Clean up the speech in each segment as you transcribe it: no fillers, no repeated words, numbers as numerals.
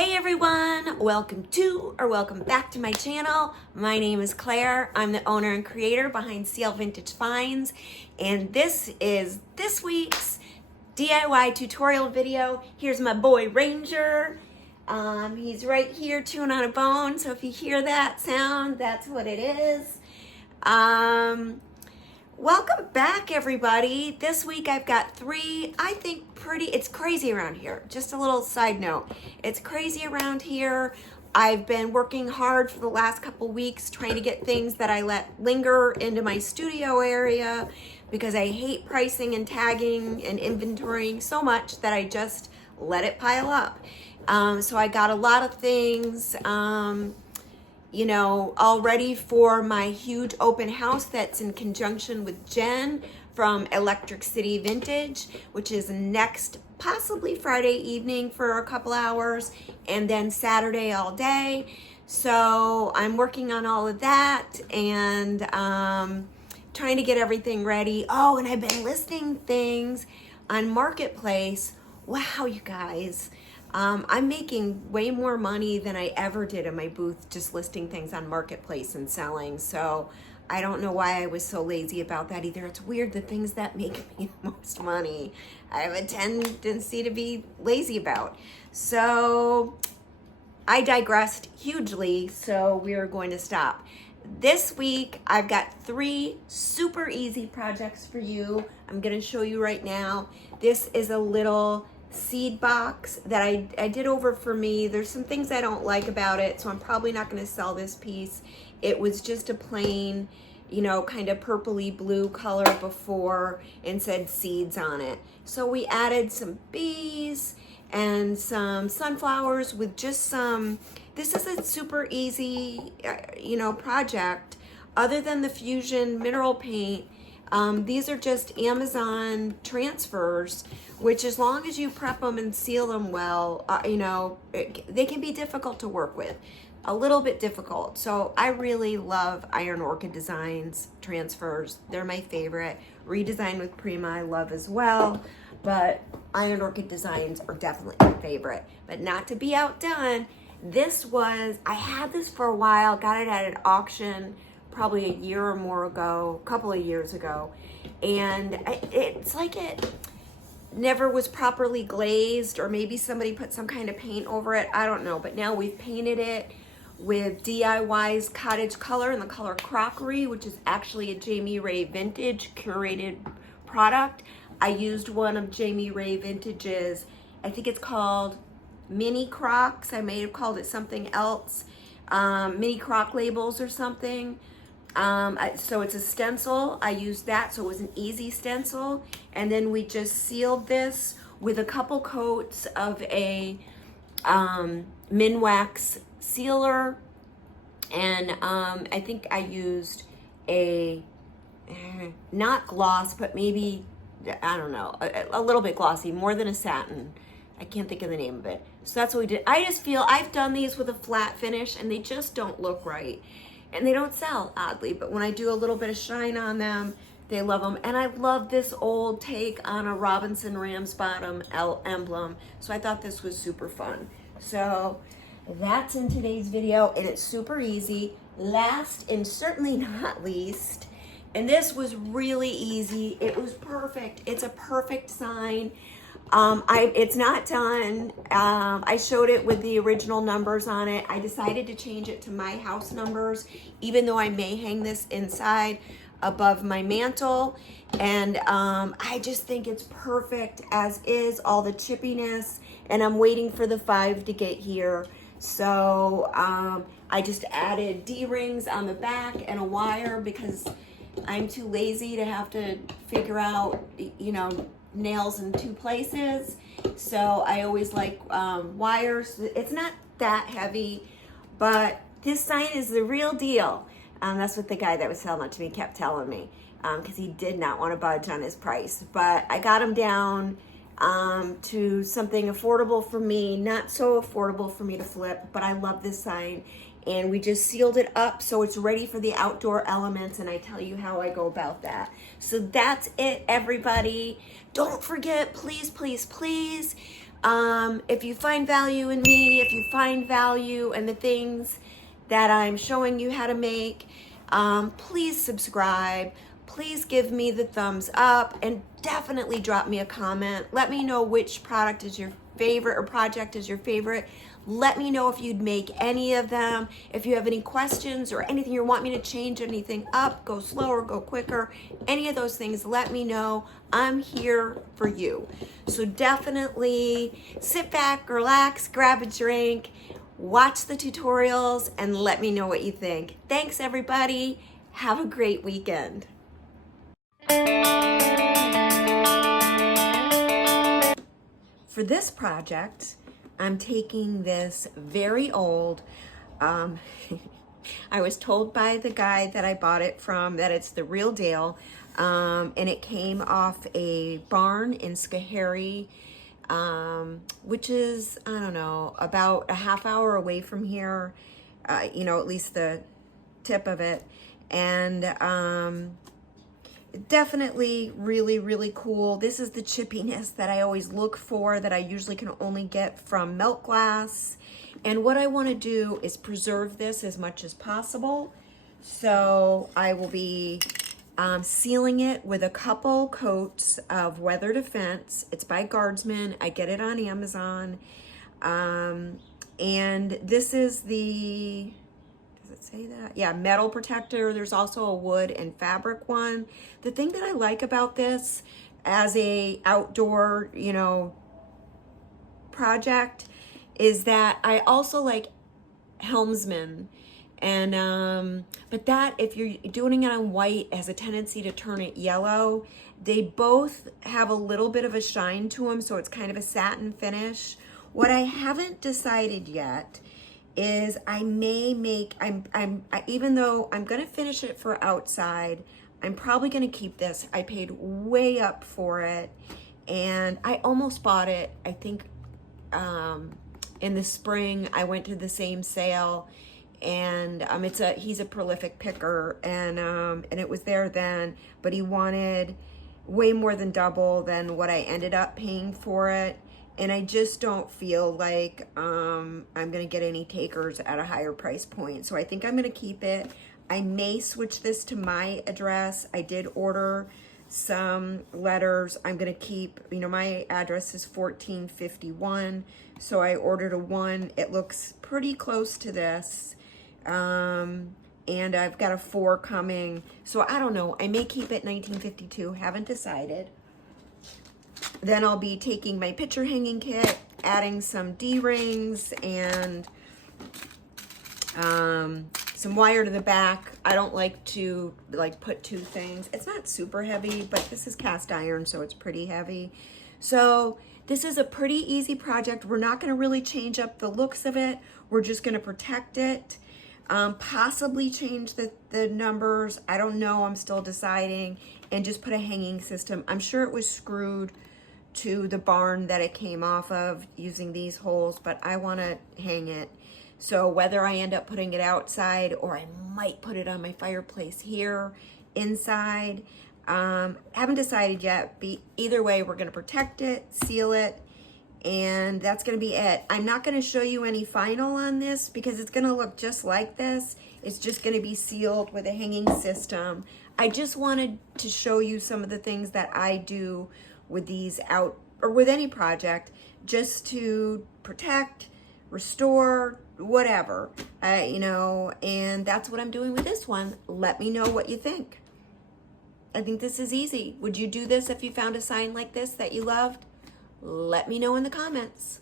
Hey everyone, welcome back to my channel. My name is Claire. I'm the owner and creator behind CL Vintage Finds, and this is this week's DIY tutorial video. Here's my boy Ranger. He's right here chewing on a bone, so if you hear that sound, that's what it is. Welcome back, everybody. This week I've got three, I think it's crazy around here. Just a little side note. It's crazy around here. I've been working hard for the last couple weeks trying to get things that I let linger into my studio area because I hate pricing and tagging and inventorying so much that I just let it pile up. So I got a lot of things, all ready for my huge open house that's in conjunction with Jen from Electric City Vintage, which is next possibly Friday evening for a couple hours and then Saturday all day. So I'm working on all of that and trying to get everything ready. Oh, and I've been listing things on Marketplace. Wow, you guys. I'm making way more money than I ever did in my booth just listing things on Marketplace and selling. So I don't know why I was so lazy about that either. It's weird, the things that make me the most money, I have a tendency to be lazy about. So I digressed hugely, so we are going to stop. This week, I've got three super easy projects for you. I'm gonna show you right now. This is a little seed box that I did over for me. There's some things I don't like about it, so I'm probably not going to sell this piece. It was just a plain, kind of purpley blue color before and said seeds on it. So we added some bees and some sunflowers with just some, this is a super easy, project. Other than the Fusion mineral paint, these are just Amazon transfers, which as long as you prep them and seal them well, they can be difficult to work with, a little bit difficult. So I really love Iron Orchid Designs transfers. They're my favorite. Redesigned with Prima I love as well, but Iron Orchid Designs are definitely my favorite. But not to be outdone, I had this for a while, got it at an auction probably a year or more ago, a couple of years ago, and it's like it never was properly glazed, or maybe somebody put some kind of paint over it, I don't know, but now we've painted it with DIY's Cottage Color in the color Crockery, which is actually a Jamie Ray Vintage curated product. I used one of Jamie Ray Vintage's, I think it's called Mini Crocks, I may have called it something else, Mini Crock labels or something. So it's a stencil. I used that, so it was an easy stencil. And then we just sealed this with a couple coats of a Minwax sealer. And I think I used a, not gloss, but maybe, I don't know, a little bit glossy, more than a satin. I can't think of the name of it. So that's what we did. I just feel I've done these with a flat finish and they just don't look right. And they don't sell, oddly, but when I do a little bit of shine on them, they love them. And I love this old take on a Robinson Ramsbottom emblem. So I thought this was super fun. So that's in today's video, and it's super easy. Last and certainly not least, and this was really easy. It was perfect. It's a perfect sign. It's not done. I showed it with the original numbers on it. I decided to change it to my house numbers, even though I may hang this inside above my mantle. And I just think it's perfect as is, all the chippiness, and I'm waiting for the 5 to get here. So I just added D-rings on the back and a wire because I'm too lazy to have to figure out, nails in 2 places. So I always like wires. It's not that heavy, but this sign is the real deal. That's what the guy that was selling it to me kept telling me, because he did not want to budge on his price. But I got him down to something affordable for me, not so affordable for me to flip, but I love this sign. And we just sealed it up so it's ready for the outdoor elements, and I tell you how I go about that. So that's it, everybody. Don't forget, please, please, please, If you find value in me, if you find value in the things that I'm showing you how to make, please subscribe. Please give me the thumbs up and definitely drop me a comment. Let me know which product is your favorite or project is your favorite. Let me know if you'd make any of them. If you have any questions or anything you want me to change anything up, go slower, go quicker, any of those things, let me know. I'm here for you. So definitely sit back, relax, grab a drink, watch the tutorials, and let me know what you think. Thanks, everybody. Have a great weekend. For this project, I'm taking this very old, I was told by the guy that I bought it from that it's the real deal, and it came off a barn in Schoharie, which is, I don't know, about a half hour away from here, you know, at least the tip of it. And definitely really, really cool. This is the chippiness that I always look for, that I usually can only get from melt glass. And what I want to do is preserve this as much as possible. So I will be sealing it with a couple coats of Weather Defense. It's by Guardsman. I get it on Amazon. And this is the, does it say that? Yeah, metal protector. There's also a wood and fabric one. The thing that I like about this as a outdoor, you know, project is that I also like Helmsman. And but that, if you're doing it on white, has a tendency to turn it yellow. They both have a little bit of a shine to them, so it's kind of a satin finish. What I haven't decided yet is I may make, even though I'm gonna finish it for outside, I'm probably gonna keep this. I paid way up for it, and I almost bought it, I think, in the spring. I went to the same sale, and he's a prolific picker, and it was there then, but he wanted way more than double than what I ended up paying for it. And I just don't feel like I'm gonna get any takers at a higher price point. So I think I'm gonna keep it. I may switch this to my address. I did order some letters. I'm gonna keep, you know, my address is 1451. So I ordered a one. It looks pretty close to this. And I've got a 4 coming. So I don't know, I may keep it 1952, haven't decided. Then I'll be taking my picture hanging kit, adding some D-rings and some wire to the back. I don't like to put 2 things. It's not super heavy, but this is cast iron, so it's pretty heavy. So this is a pretty easy project. We're not gonna really change up the looks of it. We're just gonna protect it, possibly change the numbers. I don't know, I'm still deciding, and just put a hanging system. I'm sure it was screwed to the barn that it came off of using these holes, but I want to hang it. So whether I end up putting it outside or I might put it on my fireplace here inside, haven't decided yet. Either way, we're going to protect it, seal it, and that's going to be it. I'm not going to show you any final on this because it's going to look just like this. It's just going to be sealed with a hanging system. I just wanted to show you some of the things that I do with these out, or with any project, just to protect, restore, whatever, you know, and that's what I'm doing with this one. Let me know what you think. I think this is easy. Would you do this if you found a sign like this that you loved? Let me know in the comments.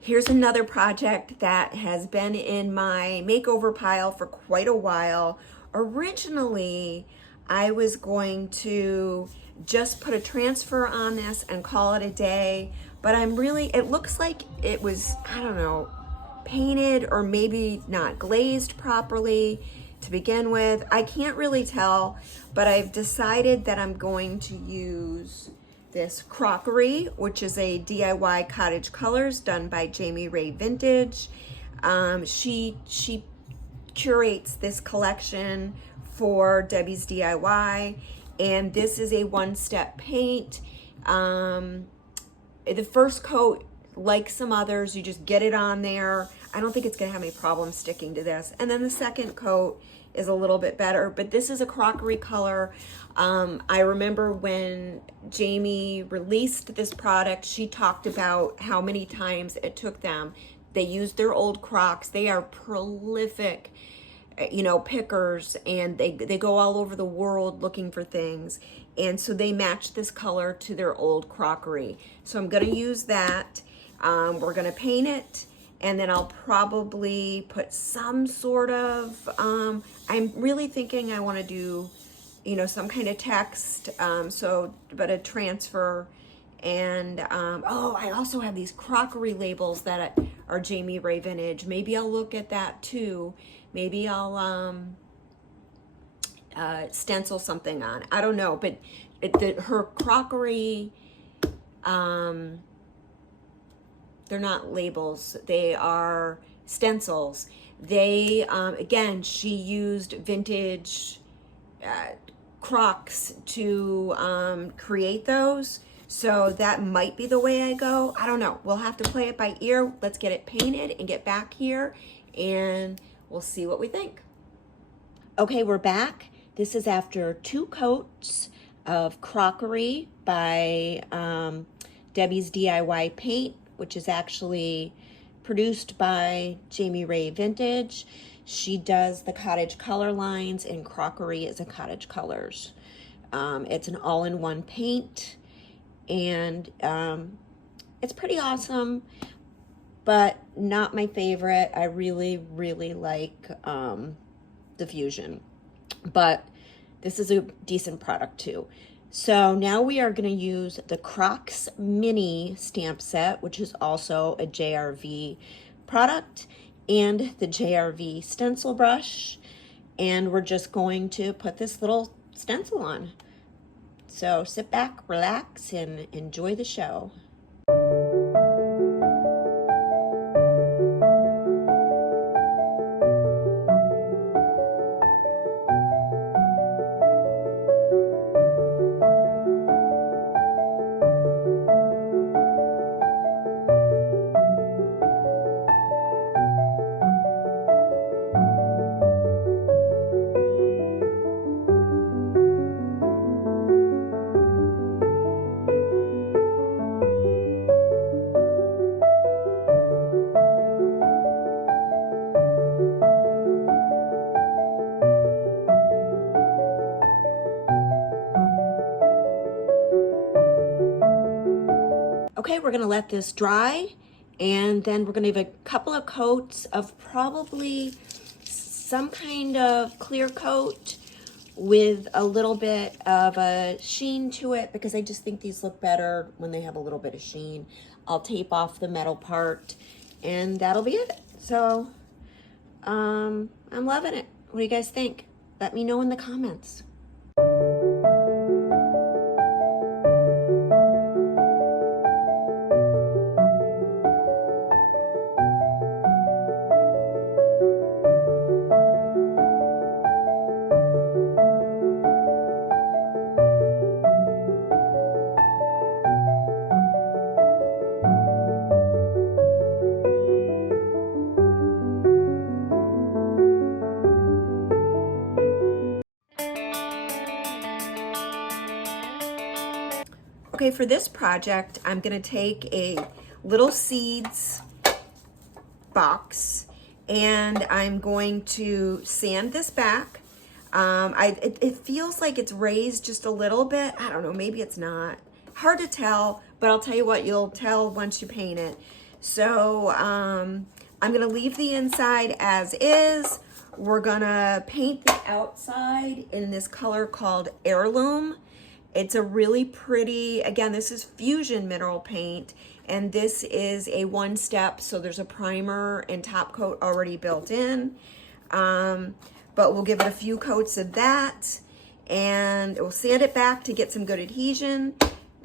Here's another project that has been in my makeover pile for quite a while. Originally, I was going to just put a transfer on this and call it a day. But it looks like it was, I don't know, painted or maybe not glazed properly to begin with. I can't really tell, but I've decided that I'm going to use this crockery, which is a DIY cottage colors done by Jamie Ray Vintage. She curates this collection for Debbie's DIY, and this is a one-step paint. The first coat, like some others, you just get it on there. I don't think it's gonna have any problem sticking to this. And then the second coat is a little bit better, but this is a crockery color. I remember when Jamie released this product, she talked about how many times it took them. They used their old Crocks. They are prolific, you know, pickers, and they go all over the world looking for things. And so they matched this color to their old crockery. So I'm gonna use that. We're gonna paint it, and then I'll probably put some sort of, I'm really thinking I wanna do, you know, some kind of text, but a transfer. And, oh, I also have these crockery labels that are Jamie Ray Vintage. Maybe I'll look at that too. Maybe I'll, stencil something on. I don't know, but her crockery, they're not labels, they are stencils. They, again, she used vintage Crocks to create those. So that might be the way I go. I don't know. We'll have to play it by ear. Let's get it painted and get back here, and we'll see what we think. Okay, we're back. This is after 2 coats of crockery by Debbie's DIY Paint, which is actually produced by Jamie Ray Vintage. She does the cottage color lines, and crockery is a cottage colors. It's an all-in-one paint, and it's pretty awesome, but not my favorite. I really, really like the Fusion, but this is a decent product too. So now we are going to use the Crocs mini stamp set, which is also a JRV product, and the JRV stencil brush, and we're just going to put this little stencil on. So sit back, relax, and enjoy the show. Okay, we're gonna let this dry, and then we're gonna have a couple of coats of probably some kind of clear coat with a little bit of a sheen to it, because I just think these look better when they have a little bit of sheen. I'll tape off the metal part, and that'll be it. So I'm loving it. What do you guys think? Let me know in the comments. Okay, for this project, I'm gonna take a little seeds box, and I'm going to sand this back. It feels like it's raised just a little bit. I don't know, maybe it's not. Hard to tell, but I'll tell you what, you'll tell once you paint it. So I'm gonna leave the inside as is. We're gonna paint the outside in this color called Heirloom. It's a really pretty, again, this is Fusion mineral paint, and this is a one step, so there's a primer and top coat already built in. But we'll give it a few coats of that, and we'll sand it back to get some good adhesion.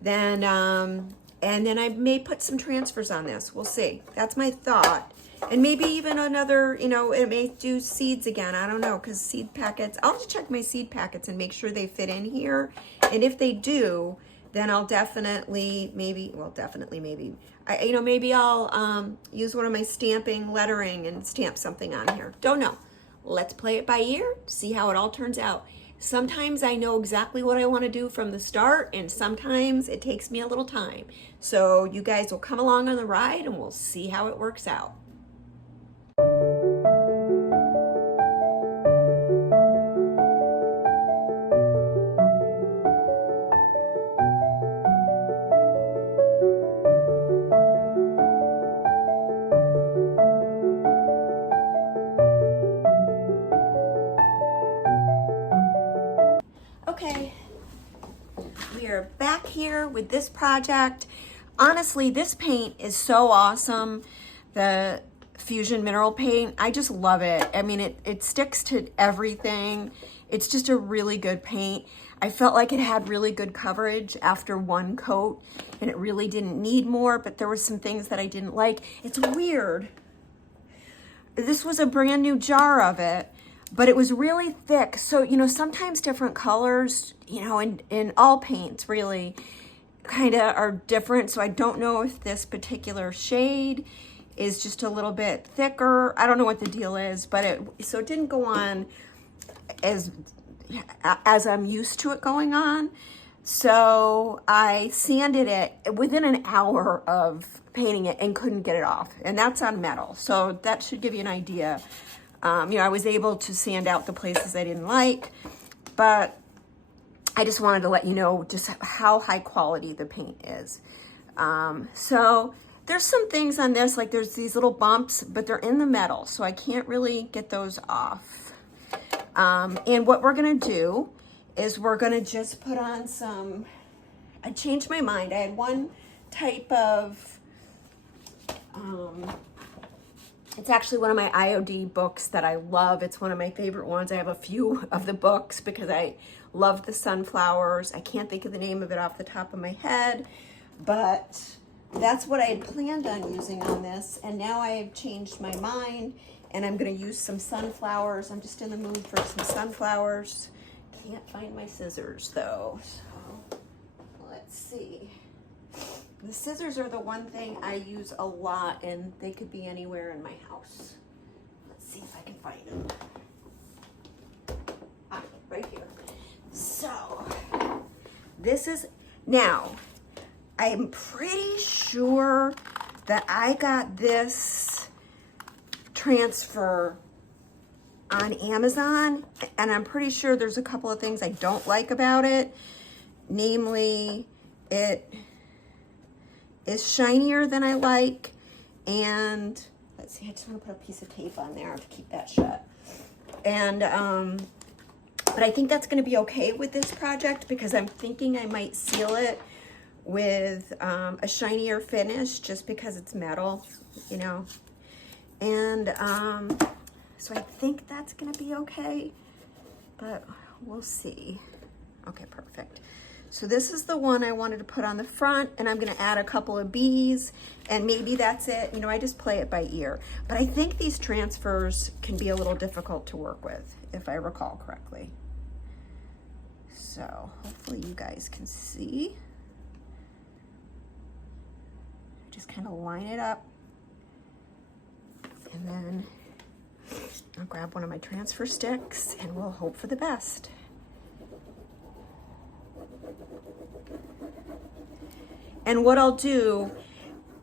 Then, and then I may put some transfers on this. We'll see. That's my thought. And maybe even another, you know, it may do seeds again. I don't know, because seed packets, I'll just check my seed packets and make sure they fit in here. And if they do, then I'll definitely, maybe, you know, maybe I'll use one of my stamping lettering and stamp something on here. Don't know. Let's play it by ear, see how it all turns out. Sometimes I know exactly what I want to do from the start, and sometimes it takes me a little time. So you guys will come along on the ride and we'll see how it works out. Okay, we are back here with this project. Honestly, this paint is so awesome. The Fusion mineral paint, I just love it. I mean, it sticks to everything. It's just a really good paint. I felt like it had really good coverage after one coat, and it really didn't need more, but there were some things that I didn't like. It's weird. This was a brand new jar of it, but it was really thick. So, you know, sometimes different colors, you know, in all paints really kind of are different. So I don't know if this particular shade is just a little bit thicker. I don't know what the deal is, but it didn't go on as I'm used to it going on. So I sanded it within an hour of painting it and couldn't get it off. And that's on metal. So that should give you an idea. You know, I was able to sand out the places I didn't like, but I just wanted to let you know just how high quality the paint is. So there's some things on this, like there's these little bumps, but they're in the metal, so I can't really get those off. And what we're gonna do is we're gonna just put on some, I changed my mind. I had one type of, it's actually one of my IOD books that I love. It's one of my favorite ones. I have a few of the books because I love the sunflowers. I can't think of the name of it off the top of my head, but that's what I had planned on using on this. And now I have changed my mind and I'm gonna use some sunflowers. I'm just in the mood for some sunflowers. Can't find my scissors though, so let's see. The scissors are the one thing I use a lot, and they could be anywhere in my house. Let's see if I can find them. Ah, right here. So, this is, now, I'm pretty sure that I got this transfer on Amazon, and I'm pretty sure there's a couple of things I don't like about it. Namely, it is shinier than I like, and let's see, I just want to put a piece of tape on there to keep that shut. And but I think that's going to be okay with this project because I'm thinking I might seal it with a shinier finish just because it's metal, you know. And so I think that's going to be okay, but we'll see. Okay, perfect. So this is the one I wanted to put on the front, and I'm gonna add a couple of bees, and maybe that's it. You know, I just play it by ear. But I think these transfers can be a little difficult to work with, if I recall correctly. So hopefully you guys can see. Just kind of line it up, and then I'll grab one of my transfer sticks, and we'll hope for the best. And what I'll do,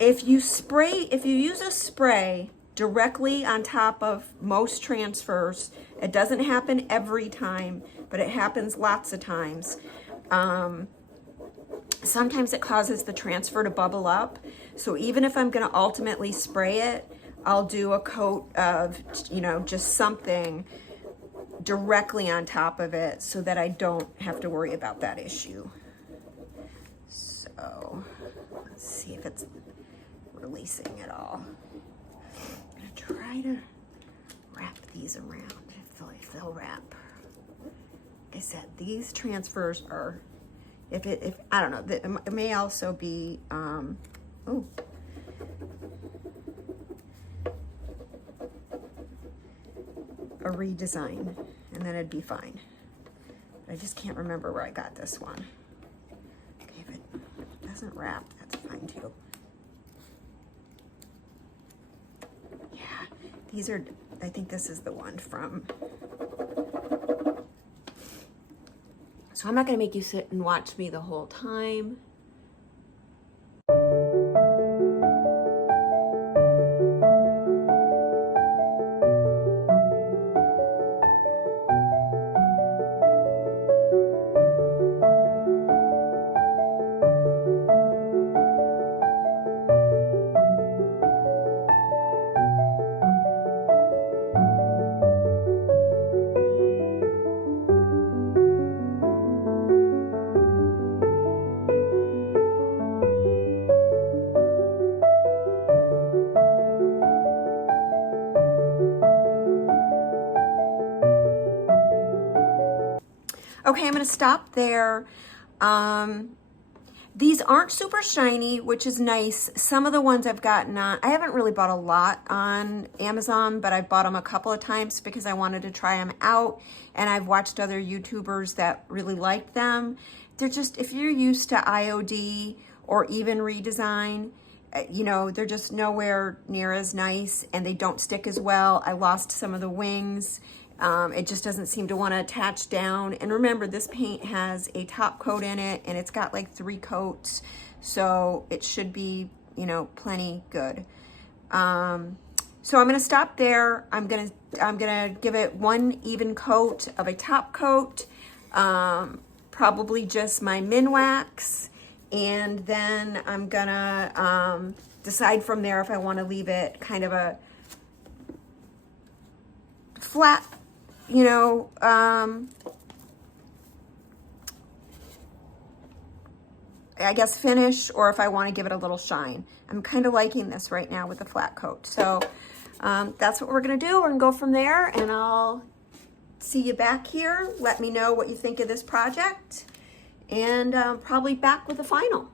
if you use a spray directly on top of most transfers, it doesn't happen every time, but it happens lots of times. Sometimes it causes the transfer to bubble up. So even if I'm gonna ultimately spray it, I'll do a coat of, you know, just something directly on top of it so that I don't have to worry about that issue. So let's see if it's releasing at all. I'm gonna try to wrap these around if they'll wrap. Like I said, these transfers are, if I don't know, it may also be, ooh. A redesign, and then it'd be fine. But I just can't remember where I got this one. Okay, if it doesn't wrap, that's fine too. Yeah, these are, I think this is the one from, so I'm not gonna make you sit and watch me the whole time. Okay, I'm gonna stop there. These aren't super shiny, which is nice. Some of the ones I've gotten on, I haven't really bought a lot on Amazon, but I've bought them a couple of times because I wanted to try them out, and I've watched other YouTubers that really liked them. They're just, if you're used to IOD or even redesign, you know, they're just nowhere near as nice, and they don't stick as well. I lost some of the wings. It just doesn't seem to want to attach down. And remember, this paint has a top coat in it, and it's got like 3 coats, so it should be, you know, plenty good. So I'm gonna stop there. I'm gonna give it one even coat of a top coat, probably just my Minwax, and then I'm gonna decide from there if I want to leave it kind of a flat, you know, I guess finish, or if I want to give it a little shine. I'm kind of liking this right now with the flat coat. So that's what we're going to do. We're going to go from there, and I'll see you back here. Let me know what you think of this project, and probably back with the final.